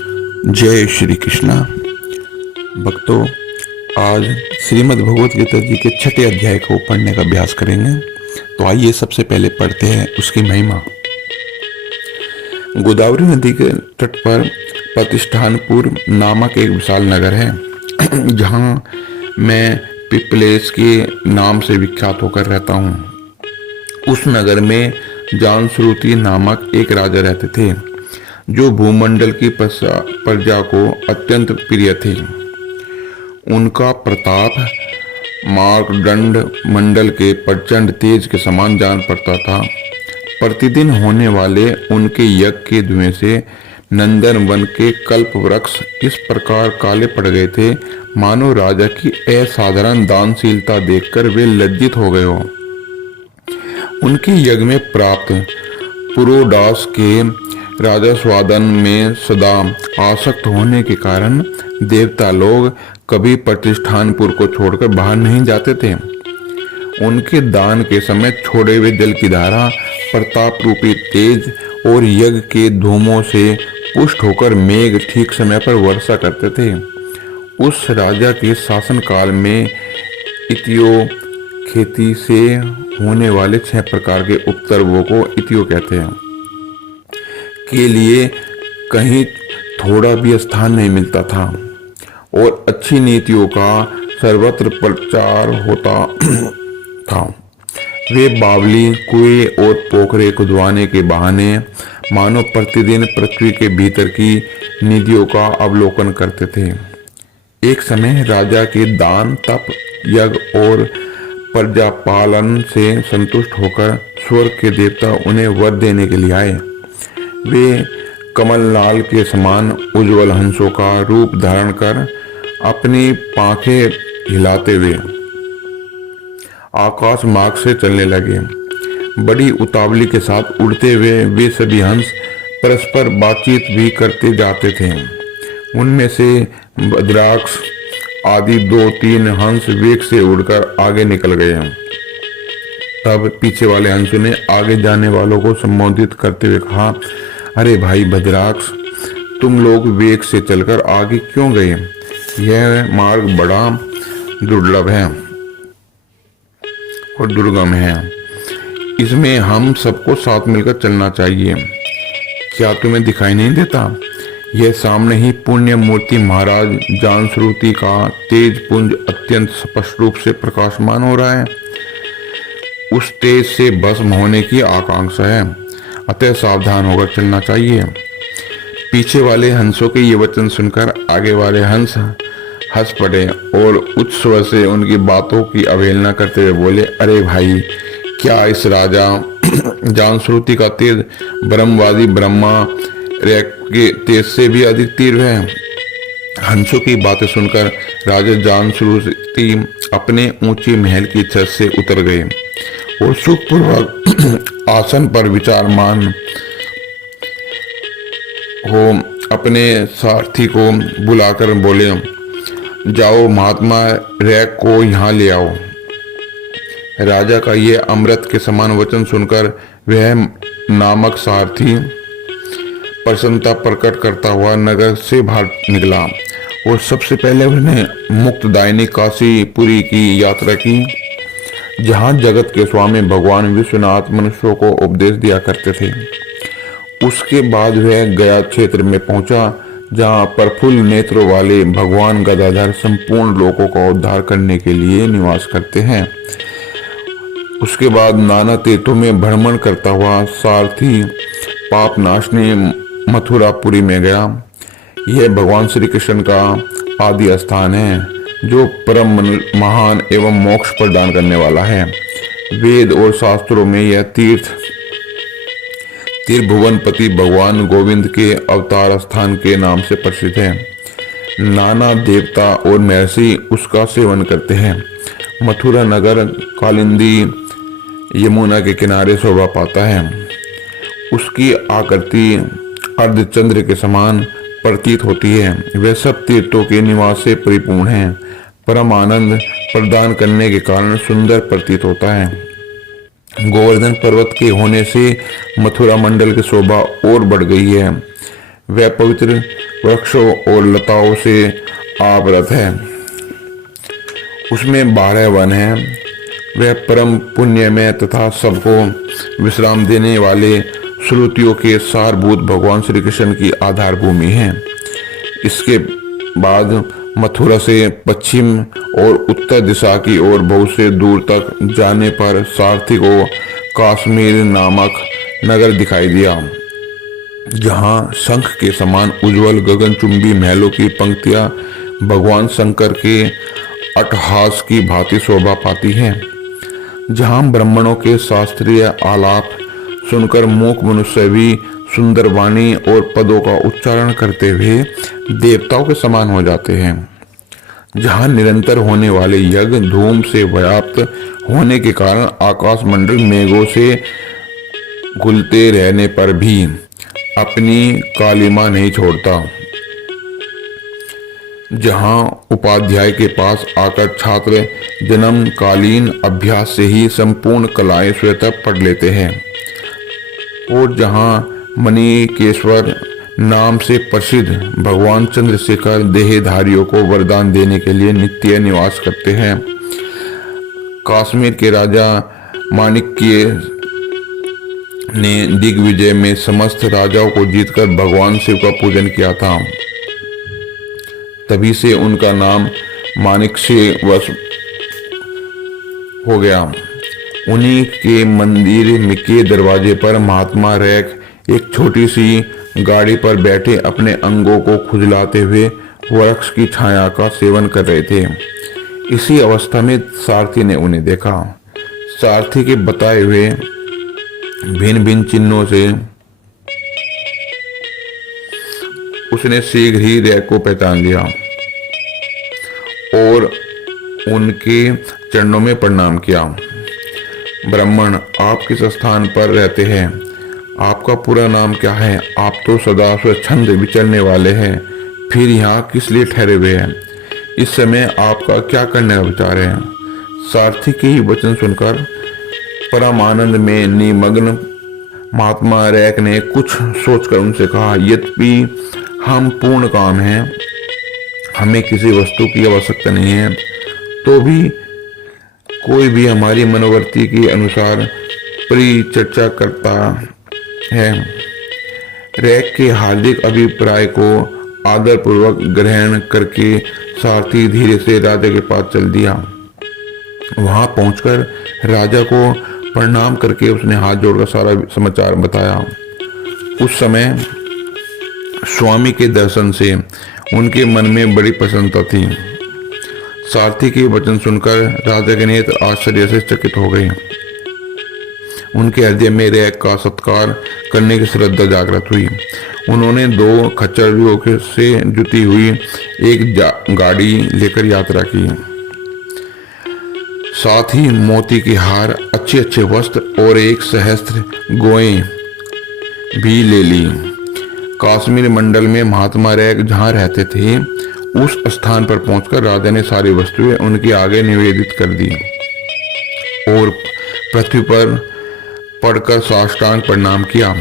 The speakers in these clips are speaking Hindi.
जय श्री कृष्णा। भक्तों, आज श्रीमद् भगवत गीता जी के छठे अध्याय को पढ़ने का अभ्यास करेंगे। तो आइए सबसे पहले पढ़ते हैं उसकी महिमा। गोदावरी नदी के तट पर प्रतिष्ठानपुर नामक एक विशाल नगर है जहां मैं पिपलेश के नाम से विख्यात होकर रहता हूं। उस नगर में जानश्रुति नामक एक राजा रहते थे जो भूमंडल की प्रजा को अत्यंत प्रिय थे। उनका प्रताप मार्कंड मंडल के प्रचंड तेज के समान जान पड़ता था। प्रतिदिन होने वाले उनके यज्ञ के धुएं से नंदन वन के कल्प वृक्ष इस प्रकार काले पड़ गए थे मानो राजा की असाधारण दानशीलता देखकर वे लज्जित हो गए हो। उनके यज्ञ में प्राप्त पुरोडास के राजा स्वादन में सदा आसक्त होने के कारण देवता लोग कभी प्रतिष्ठानपुर को छोड़कर बाहर नहीं जाते थे। उनके दान के समय छोड़े हुए जल की धारा प्रताप रूपी तेज और यज्ञ के धूमों से पुष्ट होकर मेघ ठीक समय पर वर्षा करते थे। उस राजा के शासन काल में इतियो खेती से होने वाले 6 प्रकार के उपद्रवों को इतियो कहते हैं के लिए कहीं थोड़ा भी स्थान नहीं मिलता था और अच्छी नीतियों का सर्वत्र प्रचार होता था। वे बावली कुएं और पोखरे खुदवाने के बहाने मानो प्रतिदिन पृथ्वी के भीतर की निधियों का अवलोकन करते थे। एक समय राजा के दान तप यज्ञ और प्रजा पालन से संतुष्ट होकर स्वर्ग के देवता उन्हें वर देने के लिए आए। वे कमलनाल के समान उज्जवल हंसों का रूप धारण कर अपनी पांखें हिलाते हुए आकाश मार्ग से चलने लगे। बड़ी उतावली के साथ उड़ते हुए वे सभी हंस परस्पर बातचीत भी करते जाते थे। उनमें से बद्राक्ष आदि 2-3 हंस वेग से उड़कर आगे निकल गए। तब पीछे वाले हंसों ने आगे जाने वालों को संबोधित करते हुए कहा, अरे भाई बद्राक्ष, तुम लोग वेग से चलकर आगे क्यों गए? यह मार्ग बड़ा दुर्लभ है और दुर्गम है। इसमें हम सबको साथ मिलकर चलना चाहिए। क्या तुम्हें दिखाई नहीं देता? यह सामने ही पुण्य मूर्ति महाराज जानश्रुति का तेज पुंज अत्यंत स्पष्ट रूप से प्रकाशमान हो रहा है। उस तेज से भस्म होने की आकांक्षा है, अतः सावधान होकर चलना चाहिए। पीछे वाले हंसों के ये वचन सुनकर आगे वाले हंस हंस पड़े और उच्च स्वर से उनकी बातों की अवहेलना करते हुए बोले, अरे भाई, क्या इस राजा जानश्रुति का तेज ब्रह्मवादी ब्रह्मा के तेज से भी अधिक तीव्र है? हंसों की बातें सुनकर राजा जानश्रुति अपने ऊंची महल की छत से उतर गए और सुखपूर्वक आसन पर विचारमान हो अपने सारथी को बुलाकर बोले, जाओ महात्मा रैक को यहाँ ले आओ। राजा का ये अमृत के समान वचन सुनकर वह नामक सारथी प्रसन्नता प्रकट करता हुआ नगर से बाहर निकला और सबसे पहले उसने मुक्तदायिनी काशीपुरी की यात्रा की, जहां जगत के स्वामी भगवान विश्वनाथ मनुष्यों को उपदेश दिया करते थे। उसके बाद वह गया क्षेत्र में पहुंचा, जहां प्रफुल्ल नेत्रों वाले भगवान गदाधर संपूर्ण लोगों का उद्धार करने के लिए निवास करते हैं। उसके बाद नाना तीर्थों में भ्रमण करता हुआ सारथी पाप नाशनी मथुरापुरी में गया। यह भगवान श्री कृष्ण का आदि स्थान है, जो परम महान एवं मोक्ष प्रदान करने वाला है। वेद और शास्त्रों में यह तीर्थ त्रिभुवनपति भगवान गोविंद के अवतार स्थान के नाम से प्रसिद्ध है। नाना देवता और महर्षि उसका सेवन करते हैं। मथुरा नगर कालिंदी यमुना के किनारे शोभा पाता है। उसकी आकृति अर्धचंद्र के समान प्रतीत होती है। वह सब तीर्थों के निवास से परिपूर्ण है। परम आनंद प्रदान करने के कारण सुंदर प्रतीत होता है। गोवर्धन पर्वत के होने से मथुरा मंडल की शोभा और बढ़ गई है। वह पवित्र वृक्षों और लताओं से आवृत है। उसमें 12 वन हैं। वह परम पुण्यमय तथा सबको विश्राम देने वाले श्रुतियों के सारभूत भगवान श्री कृष्ण की आधार भूमि है। इसके बाद मथुरा से पश्चिम और उत्तर दिशा की ओर बहुत से दूर तक जाने पर सारथी को काश्मीर नामक नगर दिखाई दिया, जहां शंख के समान उज्जवल गगनचुंबी महलों की पंक्तियां भगवान शंकर के अट्टहास की भांति शोभा पाती हैं, जहां ब्राह्मणों के शास्त्रीय आलाप सुनकर मूक मनुष्य भी सुंदर वाणी और पदों का उच्चारण करते हुए देवताओं के समान हो जाते हैं, जहां निरंतर होने वाले यज्ञ धूम से व्याप्त होने के कारण आकाश मंडल मेघों से घुलते रहने पर भी अपनी कालिमा नहीं छोड़ता, जहां उपाध्याय के पास आकर छात्र जन्मकालीन अभ्यास से ही संपूर्ण कलाएं स्वतः पढ़ लेते हैं, और जहां मणिकेश्वर नाम से प्रसिद्ध भगवान चंद्रशेखर देहधारियों को वरदान देने के लिए नित्य निवास करते हैं। कश्मीर के राजा माणिक्य ने दिग्विजय में समस्त राजाओं को जीतकर भगवान शिव का पूजन किया था। तभी से उनका नाम माणिक्य हो गया। उन्हीं के मंदिर के दरवाजे पर महात्मा रैक एक छोटी सी गाड़ी पर बैठे अपने अंगों को खुजलाते हुए वृक्ष की छाया का सेवन कर रहे थे। इसी अवस्था में सारथी ने उन्हें देखा। सारथी के बताए हुए भिन्न भिन्न चिन्हों से उसने शीघ्र ही रैक को पहचान लिया और उनके चरणों में प्रणाम किया। ब्राह्मण, आप किस स्थान पर रहते हैं? आपका पूरा नाम क्या है? आप तो सदा स्वच्छंद विचरने वाले हैं, फिर यहाँ किस लिए ठहरे हुए हैं? इस समय आपका क्या करने का विचार है? सारथी के ही वचन सुनकर परम आनंद में निमग्न महात्मा रैक ने कुछ सोचकर उनसे कहा, यद्यपि हम पूर्ण काम हैं, हमें किसी वस्तु की आवश्यकता नहीं है, तो भी कोई भी हमारी मनोवृत्ति के अनुसार परिचर्चा करता है। रैक के हार्दिक अभिप्राय को आदरपूर्वक ग्रहण करके सारथी धीरे से राजा के पास चल दिया। वहां पहुंचकर राजा को प्रणाम करके उसने हाथ जोड़कर सारा समाचार बताया। उस समय स्वामी के दर्शन से उनके मन में बड़ी प्रसन्नता थी। सारथी के वचन सुनकर राजा के नेत्र आश्चर्य से चकित हो गए। उनके हृदय में रैक का सत्कार करने की श्रद्धा जागृत हुई। उन्होंने 2 खच्चरों से जुटी हुई एक गाड़ी लेकर यात्रा की। साथ ही मोती के हार, अच्छे अच्छे वस्त्र और 1 सहस्त्र गौएं भी ले ली। कश्मीर मंडल में महात्मा रैक जहाँ रहते थे, उस स्थान पर पहुंचकर राजा ने सारी वस्तुएं उनके आगे निवेदित कर दी और पृथ्वी पर पड़कर साष्टांग प्रणाम किया।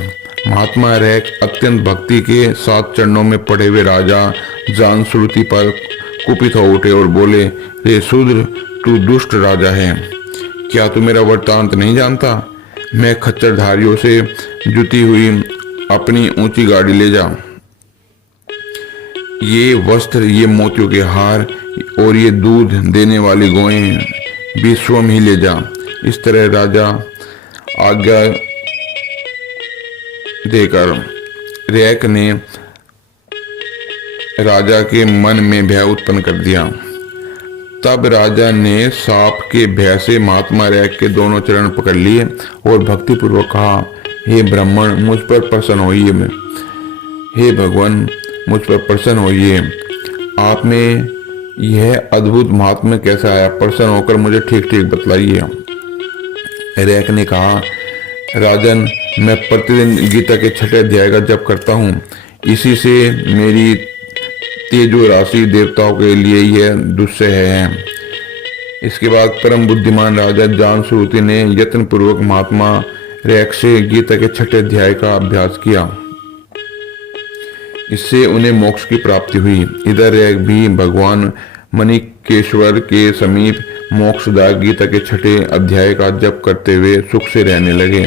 महात्मा रैक अत्यंत भक्ति के साथ चरणों में पड़े हुए राजा जानश्रुति पर कुपित हो उठे और बोले, रे शूद्र, तू दुष्ट राजा है, क्या तू मेरा वृत्तांत नहीं जानता? मैं खच्चरधारियों से जुटी हुई अपनी ऊंची गाड़ी ले जा, ये वस्त्र, ये मोतियों के हार और ये दूध देने वाली गौएं भी स्वयं ही ले जा। इस तरह राजा आज्ञा देकर रैक ने राजा के मन में भय उत्पन्न कर दिया। तब राजा ने सांप के भय से महात्मा रैक के दोनों चरण पकड़ लिए और भक्तिपूर्वक कहा, हे ब्राह्मण, मुझ पर प्रसन्न होइए। हे भगवान, मुझ पर प्रसन्न होइए। आप में यह अद्भुत महात्म्य कैसे आया? प्रसन्न होकर मुझे ठीक ठीक बतलाइए। रैक ने कहा, राजन, मैं प्रतिदिन गीता के 6ठे अध्याय का जप करता हूँ। इसी से मेरी तेजो राशि देवताओं के लिए यह दुस्सह है। इसके बाद परम बुद्धिमान राजा जानश्रुति ने यत्न पूर्वक महात्मा रैक से गीता के 6ठे अध्याय का अभ्यास किया। इससे उन्हें मोक्ष की प्राप्ति हुई। इधर एक भी भगवान मणिकेश्वर के समीप मोक्षदायक गीता के 6 अध्याय का जप करते हुए सुख से रहने लगे।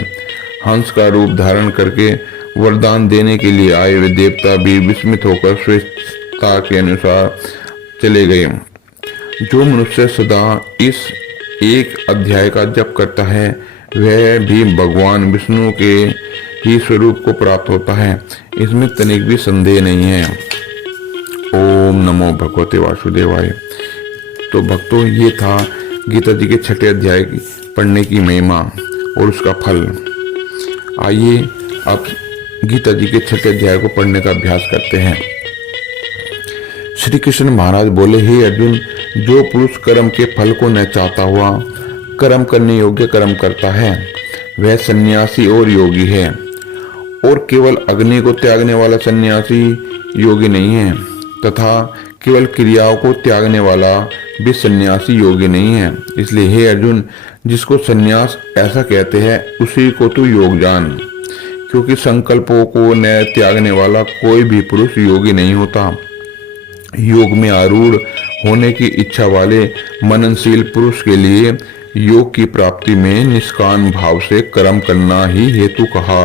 हंस का रूप धारण करके वरदान देने के लिए आए हुए देवता भी विस्मित होकर स्वेच्छा के अनुसार चले गए। जो मनुष्य सदा इस एक अध्याय का जप करता है वह भी भगवान विष्णु के ही स्वरूप को प्राप्त होता है, इसमें तनिक भी संदेह नहीं है। ओम नमो भगवते वासुदेवाय। तो भक्तों, ये था गीता जी के 6 अध्याय पढ़ने की महिमा और उसका फल। आइए अब गीता जी के 6 अध्याय को पढ़ने का अभ्यास करते हैं। श्री कृष्ण महाराज बोले, हे अर्जुन, जो पुरुष कर्म के फल को न चाहता हुआ कर्म करने योग्य कर्म करता है वह सन्यासी और योगी है, और केवल अग्नि को त्यागने वाला सन्यासी योगी नहीं है, तथा केवल क्रियाओं को त्यागने वाला भी सन्यासी योगी नहीं है। इसलिए हे अर्जुन, जिसको सन्यास ऐसा कहते हैं उसी को तू योग जान, क्योंकि संकल्पों को न त्यागने वाला कोई भी पुरुष योगी नहीं होता। योग में आरूढ़ होने की इच्छा वाले मननशील पुरुष के लिए योग की प्राप्ति में निष्काम भाव से कर्म करना ही हेतु कहा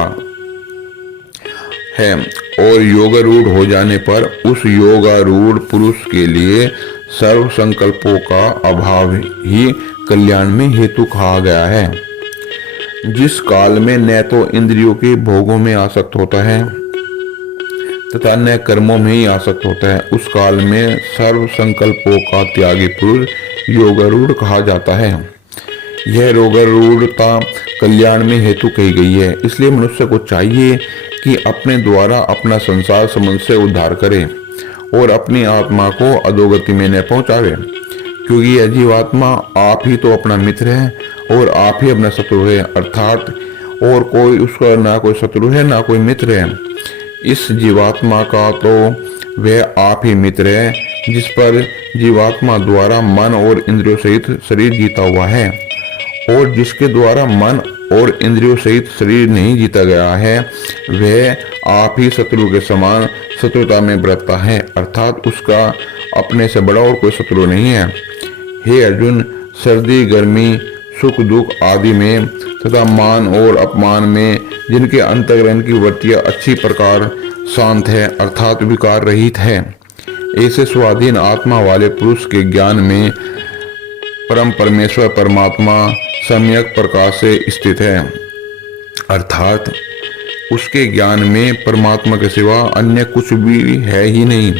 है, और योगारूढ़ हो जाने पर उस योगारूढ़ पुरुष के लिए सर्व संकल्पों का अभाव ही कल्याण में हेतु कहा गया है। जिस काल में न तो इंद्रियों के भोगों में आसक्त होता है तथा न कर्मों में ही आसक्त होता है, उस काल में सर्व संकल्पों का त्यागी पुरुष योगारूढ़ कहा जाता है। यह योगारूढ़ता कल्याण में हेतु कही गई है। इसलिए मनुष्य को चाहिए कि अपने द्वारा अपना संसार संबंध से उद्धार करे और अपनी आत्मा को अधोगति में न पहुंचावे, क्योंकि यह जीवात्मा आप ही तो अपना मित्र है और आप ही अपना शत्रु है, अर्थात और कोई उसका ना कोई शत्रु है ना कोई मित्र है। इस जीवात्मा का तो वह आप ही मित्र है जिस पर जीवात्मा द्वारा मन और इंद्रियों सहित शरीर जीता हुआ है, और जिसके द्वारा मन और इंद्रियों सहित शरीर नहीं जीता गया है वह आप ही शत्रु के समान शत्रुता में बरतता है, अर्थात उसका अपने से बड़ा और कोई शत्रु नहीं है। हे अर्जुन, सर्दी गर्मी सुख दुख आदि में तथा मान और अपमान में जिनके अंतःकरण की वृत्तियां अच्छी प्रकार शांत है अर्थात विकार रहित है, ऐसे स्वाधीन आत्मा वाले पुरुष के ज्ञान में परम परमेश्वर परमात्मा सम्यक प्रकार से स्थित है, अर्थात उसके ज्ञान में परमात्मा के सिवा अन्य कुछ भी है ही नहीं।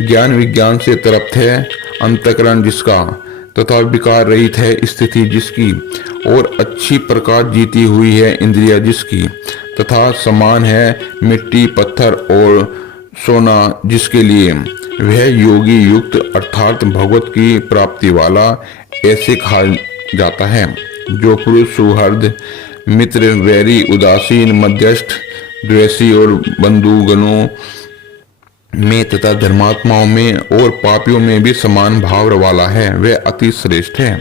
ज्ञान विज्ञान से तृप्त है अंतःकरण जिसका, तथा विकार रहित है स्थिति जिसकी, और अच्छी प्रकार जीती हुई है इंद्रिया जिसकी, तथा समान है मिट्टी पत्थर और सोना जिसके लिए, वह योगी युक्त अर्थात भगवत की प्राप्ति वाला ऐसे कहा जाता है। जो पुरुष सुहृद मित्र वैरी उदासीन मध्यस्थ द्वेषी और बंधुगणों में तथा धर्मात्माओं में और पापियों में भी समान भाव वाला है वह अति श्रेष्ठ है।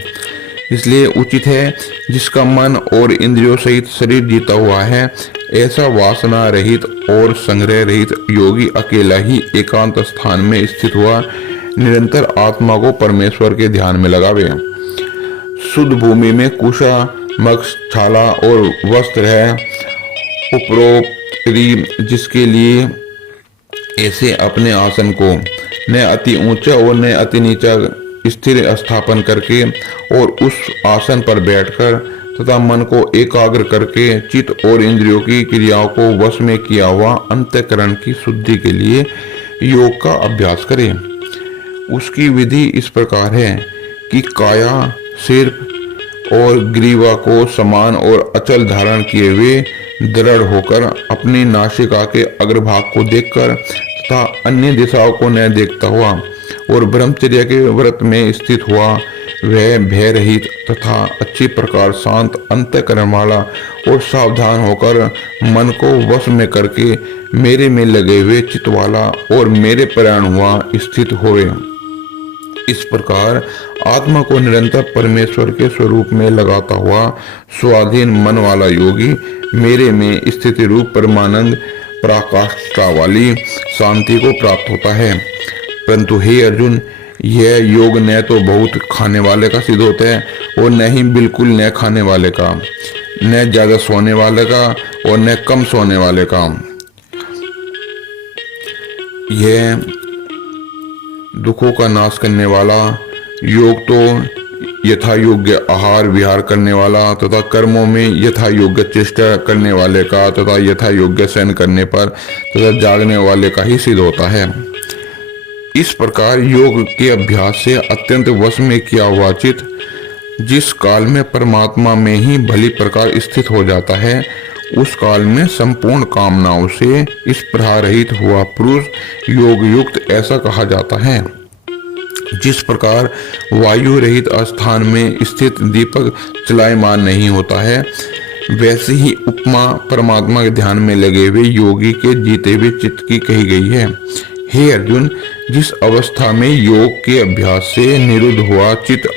इसलिए उचित है जिसका मन और इंद्रियों सहित शरीर जीता हुआ है ऐसा वासना रहित और संग्रह रहित योगी अकेला ही एकांत स्थान में स्थित हुआ निरंतर आत्मा को परमेश्वर के ध्यान में लगावे। शुद्ध भूमि में कुशा मक्षाला और वस्त्र है उपरोक्ति जिसके लिए ऐसे अपने आसन को न अति ऊंचा और न अति नीचा स्थिर स्थापन करके और उस आसन पर बैठकर तथा मन को एकाग्र करके चित्त और इंद्रियों की क्रियाओं को वश में किया हुआ अंतःकरण की शुद्धि के लिए योग का अभ्यास करें। उसकी विधि इस प्रकार है कि काया सिर और ग्रीवा को समान और अचल धारण किए हुए दृढ़ होकर अपनी नासिका के अग्रभाग को देखकर तथा अन्य दिशाओं को न देखता हुआ और ब्रह्मचर्य के व्रत में स्थित हुआ वह भय रहित तथा अच्छी प्रकार शांत अंतःकरण वाला और सावधान होकर मन को वश में करके मेरे में लगे हुए चित्त वाला और मेरे प्रयाण हुआ स्थित होवे। इस प्रकार आत्मा को निरंतर परमेश्वर के स्वरूप में लगाता हुआ स्वाधीन मन वाला योगी मेरे में स्थिति रूप परमानंद पराकाष्ठा वाली शांति को प्राप्त होता है। परंतु हे अर्जुन, यह योग न तो बहुत खाने वाले का सिद्ध होता है और न ही बिल्कुल न खाने वाले का, न ज्यादा सोने वाले का और न कम सोने वाले का। यह दुखों का नाश करने वाला योग तो यथा योग्य आहार विहार करने वाला तथा कर्मों में यथा योग्य चेष्टा करने वाले का तथा यथा योग्य शयन करने पर तथा जागने वाले का ही सिद्ध होता है। इस प्रकार योग के अभ्यास से अत्यंत वश में किया हुआ चित्त जिस काल में परमात्मा में ही भली प्रकार स्थित हो जाता है, उस काल में संपूर्ण कामनाओं से इस प्रकार रहित हुआ पुरुष योग युक्त ऐसा कहा जाता है। जिस प्रकार वायु रहित स्थान में स्थित दीपक चलायमान नहीं होता है, वैसे ही उपमा परमात्मा के ध्यान में लगे हुए योगी के जीते हुए चित्त की कही गई है। हे अर्जुन, जिस अवस्था में योग के अभ्यास से निरुद्ध हुआ चित्त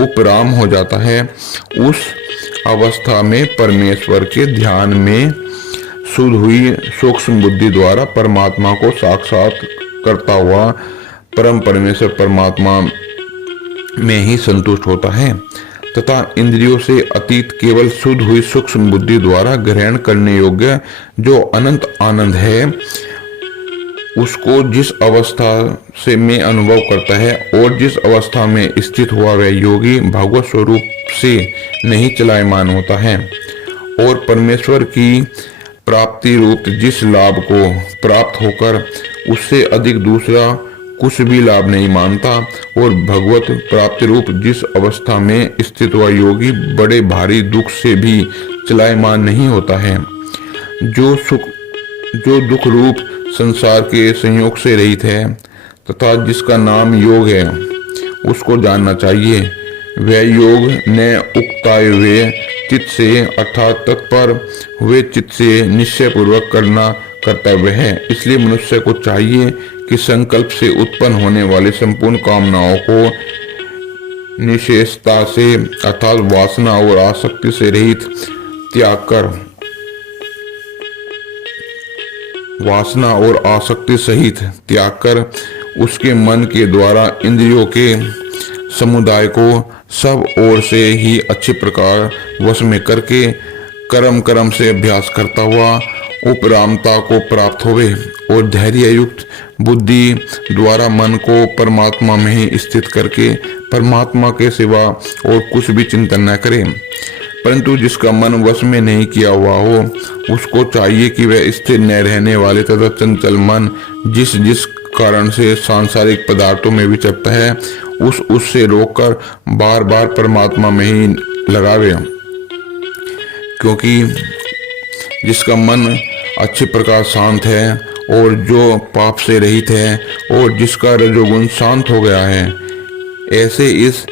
उपराम हो जाता है, उस अवस्था में परमेश्वर के ध्यान में शुद्ध हुई सूक्ष्म बुद्धि द्वारा परमात्मा को साक्षात करता हुआ परम परमेश्वर परमात्मा में ही संतुष्ट होता है तथा इंद्रियों से अतीत केवल शुद्ध हुई सूक्ष्म बुद्धि द्वारा ग्रहण करने योग्य जो अनंत आनंद है, उसको जिस अवस्था से में अनुभव करता है और जिस अवस्था में स्थित हुआ वह योगी भगवत स्वरूप से नहीं चलायमान होता है और परमेश्वर की प्राप्ति रूप जिस लाभ को प्राप्त होकर उससे अधिक दूसरा कुछ भी लाभ नहीं मानता और भगवत प्राप्ति रूप जिस अवस्था में स्थित हुआ योगी बड़े भारी दुख से भी चलायमान नहीं होता है। जो दुख रूप संसार के संयोग से रहित है तथा जिसका नाम योग है, उसको जानना चाहिए। वह योग न उकताए हुए चित्त से अर्थात तत्पर हुए चित्त से निश्चय पूर्वक करना कर्तव्य है। इसलिए मनुष्य को चाहिए कि संकल्प से उत्पन्न होने वाली संपूर्ण कामनाओं को निशेषता से अर्थात वासना और आसक्ति से रहित त्याग कर वासना और आसक्ति सहित त्याग कर उसके मन के द्वारा इंद्रियों के समुदाय को सब ओर से ही अच्छी प्रकार वश में करके कर्म से अभ्यास करता हुआ उपरामता को प्राप्त होवे और धैर्य युक्त बुद्धि द्वारा मन को परमात्मा में ही स्थित करके परमात्मा के सिवा और कुछ भी चिंतन न करे। परंतु जिसका मन वश में नहीं किया हुआ हो, उसको चाहिए कि वह स्थिर न रहने वाले तथा चंचल मन जिस कारण से सांसारिक पदार्थों में विचरता है, उससे रोककर बार बार परमात्मा में ही लगावे। क्योंकि जिसका मन अच्छी प्रकार शांत है और जो पाप से रहित है और जिसका रजोगुण शांत हो गया है, ऐसे इस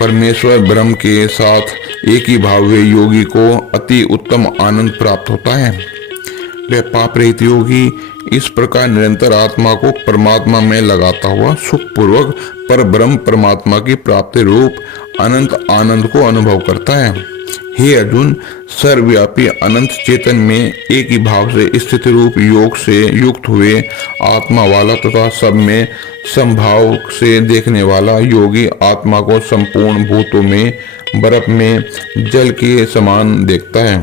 परमेश्वर ब्रह्म के साथ एक ही भाव हुए योगी को अति उत्तम आनंद प्राप्त होता है। वह पाप रहित योगी इस प्रकार निरंतर आत्मा को परमात्मा में लगाता हुआ सुखपूर्वक पर ब्रह्म परमात्मा की प्राप्ति रूप अनंत आनंद को अनुभव करता है। हे अर्जुन, सर्वव्यापी अनंत चेतन में एक ही भाव से स्थित रूप योग से युक्त हुए आत्मा वाला तथा सब में संभाव से देखने वाला योगी आत्मा को संपूर्ण भूतों में बर्फ में जल के समान देखता है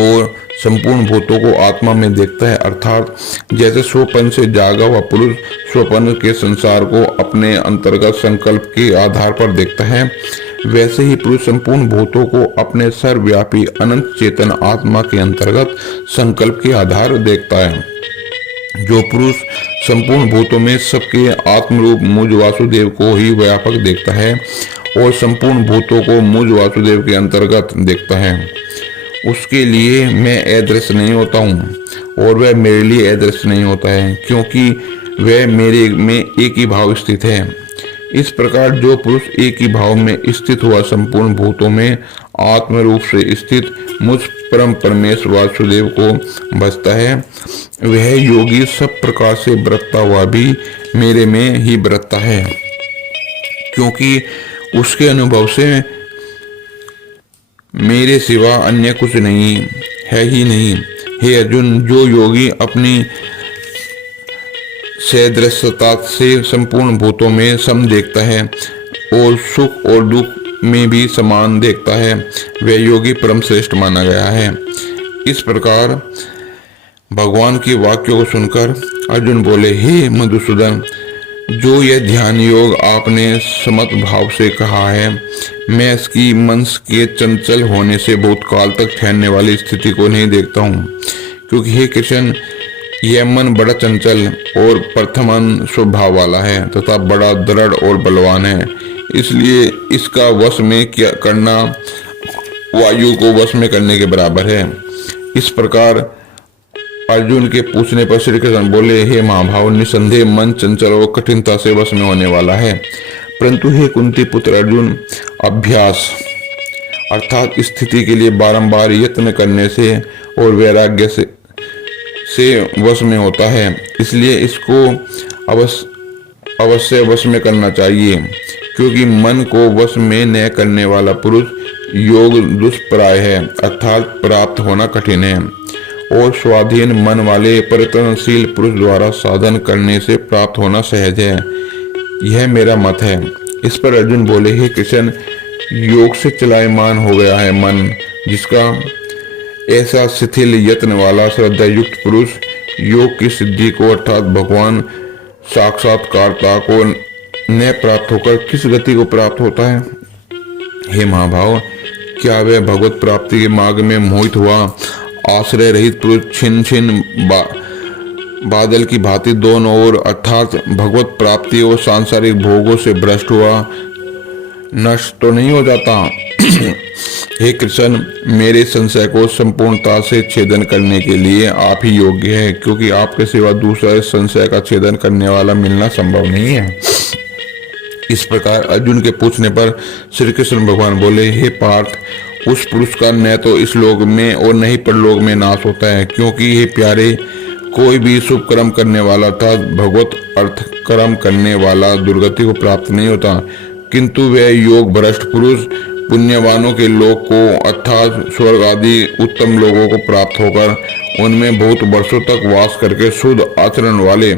और संपूर्ण भूतों को आत्मा में देखता है। अर्थात जैसे स्वप्न से जागा हुआ पुरुष स्वप्न के संसार को अपने अंतर्गत संकल्प के आधार पर देखता है, वैसे ही पुरुष संपूर्ण भूतों को अपने सर्वव्यापी अनंत चेतन आत्मा के अंतर्गत संकल्प के आधार देखता है। जो पुरुष संपूर्ण भूतों में सबके आत्मरूप मुझ वासुदेव को ही व्यापक देखता है और संपूर्ण भूतों को मुझ वासुदेव के अंतर्गत देखता है, उसके लिए मैं अदृश्य नहीं होता हूँ और वह मेरे लिए अदृश्य नहीं होता है, क्योंकि वह मेरे में एक ही भाव स्थित है। इस प्रकार जो पुरुष एक ही भाव में स्थित हुआ संपूर्ण भूतों में आत्म रूप से स्थित मुझ परम परमेश्वर वासुदेव को भजता है, वह योगी सब प्रकार से बरतता हुआ भी मेरे में ही बरतता है, क्योंकि उसके अनुभव से मेरे सिवा अन्य कुछ नहीं है ही नहीं। हे अर्जुन, जो योगी अपनी सदृशता से संपूर्ण भूतों में सम देखता है और सुख और दुख में भी समान देखता है, वह योगी परम श्रेष्ठ माना गया है। इस प्रकार भगवान के वाक्यों को सुनकर अर्जुन बोले, हे मधुसूदन, जो यह ध्यान योग आपने समत भाव से कहा है, मैं इसकी मन के चंचल होने से बहुत काल तक ठहरने वाली स्थिति को नहीं देखता हूँ, क्योंकि हे कृष्ण, यह मन बड़ा चंचल और प्रथमन स्वभाव वाला है तथा बड़ा दृढ़ और बलवान है, इसलिए इसका वश में क्या करना वायु को वश में करने के बराबर है। इस प्रकार अर्जुन के पूछने पर श्री कृष्ण बोले, हे महाभाव, निसंदेह मन चंचल और कठिनता से वश में होने वाला है, परंतु हे कुंती पुत्र अर्जुन, अभ्यास अर्थात स्थिति के लिए बारंबार यत्न करने से और वैराग्य से वश में होता है, इसलिए इसको अवश्य वश में करना चाहिए, क्योंकि मन को वश में न करने वाला पुरुष योग दुष्प्राय है, अर्थात प्राप्त होना कठिन है, और स्वाधीन मन वाले परिवर्तनशील पुरुष द्वारा साधन करने से प्राप्त होना सहज है। यह मेरा मत है। इस पर अर्जुन बोले, हे कृष्ण, योग से चलायमान हो गया है मन, जिसका ऐसा शिथिल यत्न वाला श्रद्धा युक्त पुरुष योग की सिद्धि को अर्थात भगवान साक्षात्कारता को न प्राप्त होकर किस गति को प्राप्त होता है? हे महाभाव, क्या वह भगवत प्राप्ति के मार्ग में मोहित हुआ आश्रय रहित पुरुष छिन छिन बादल की भांति दोनों ओर अर्थात भगवत प्राप्ति और सांसारिक भोगों से भ्रष्ट हुआ नष्ट तो नहीं हो जाता? हे कृष्ण, मेरे संशय को संपूर्णता से छेदन करने के लिए आप ही योग्य हैं, क्योंकि आपके सिवा दूसरा इस संशय का छेदन करने वाला मिलना संभव नहीं है। इस प्रकार अर्जुन के पूछने पर श्री कृष्ण भगवान बोले, हे पार्थ, उस पुरुष का न तो इस लोक में और न ही परलोक में नाश होता है, क्योंकि हे प्यारे, कोई भी शुभ कर्म करने वाला अर्थात भगवत अर्थ कर्म करने वाला दुर्गति को प्राप्त नहीं होता, किंतु वह योग भ्रष्ट पुरुष पुण्यवानों के लोक को अर्थात स्वर्ग आदि उत्तम लोगों को प्राप्त होकर उनमें बहुत वर्षों तक वास करके शुद्ध आचरण वाले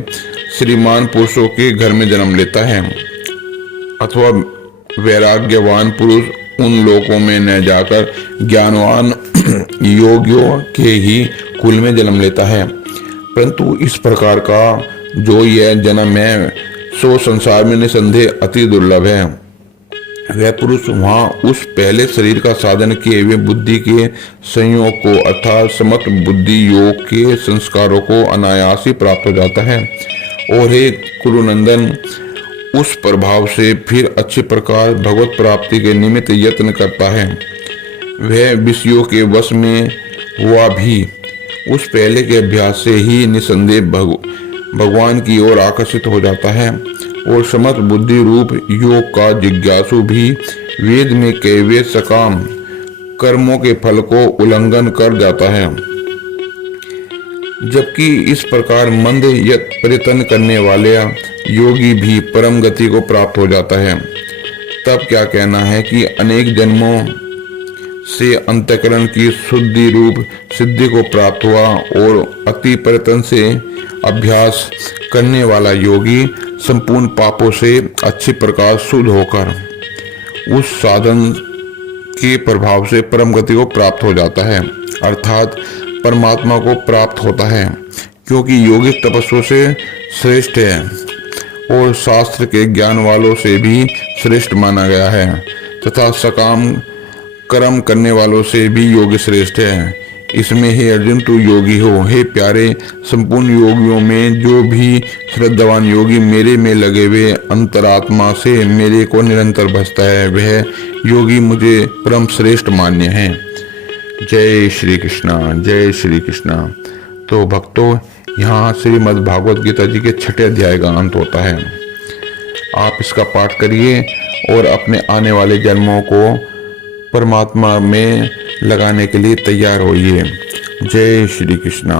श्रीमान पुरुषों के घर में जन्म लेता है, अथवा वैराग्यवान पुरुष उन लोकों में न जाकर ज्ञानवान योगियों के ही कुल में जन्म लेता है। परंतु इस प्रकार का जो यह जन्म है, सो संसार में निसंदेह अति दुर्लभ है। वह पुरुष वहाँ उस पहले शरीर का साधन किए हुए बुद्धि के संयोग को अर्थात समत बुद्धि योग के संस्कारों को अनायास ही प्राप्त हो जाता है, और हे कुरुनंदन, उस प्रभाव से फिर अच्छी प्रकार भगवत प्राप्ति के निमित्त यत्न करता है। वह विषयों के वश में हुआ भी उस पहले के अभ्यास से ही निसंदेह भगवान की ओर आकर्षित हो जाता है, और समत बुद्धि रूप योग का जिज्ञासु भी वेद में कहे हुए सकाम कर्मों के फल को उल्लंघन कर जाता है। जबकि इस प्रकार मंद यत प्रयत्न करने वाले योगी भी परम गति को प्राप्त हो जाता है। तब क्या कहना है कि अनेक जन्मों से अंतःकरण की शुद्धि रूप सिद्धि को प्राप्त हुआ, और अति प्रयत्न से अभ्यास करने वाला योगी संपूर्ण पापों से अच्छी प्रकार शुद्ध होकर उस साधन के प्रभाव से परम गति को प्राप्त हो जाता है, अर्थात परमात्मा को प्राप्त होता है, क्योंकि योगी तपस्या से श्रेष्ठ है और शास्त्र के ज्ञान वालों से भी श्रेष्ठ माना गया है, तथा सकाम कर्म करने वालों से भी योगी श्रेष्ठ है। इसमें हे अर्जुन, तू योगी हो। हे प्यारे, संपूर्ण योगियों में जो भी श्रद्धावान योगी मेरे में लगे हुए अंतरात्मा से मेरे को निरंतर भजता है, वह योगी मुझे परम श्रेष्ठ मान्य है। जय श्री कृष्णा, जय श्री कृष्णा। तो भक्तों, यहाँ श्रीमद् भागवत गीता जी के 6ठे अध्याय का अंत होता है। आप इसका पाठ करिए और अपने आने वाले जन्मों को परमात्मा में लगाने के लिए तैयार होइए। जय श्री कृष्णा।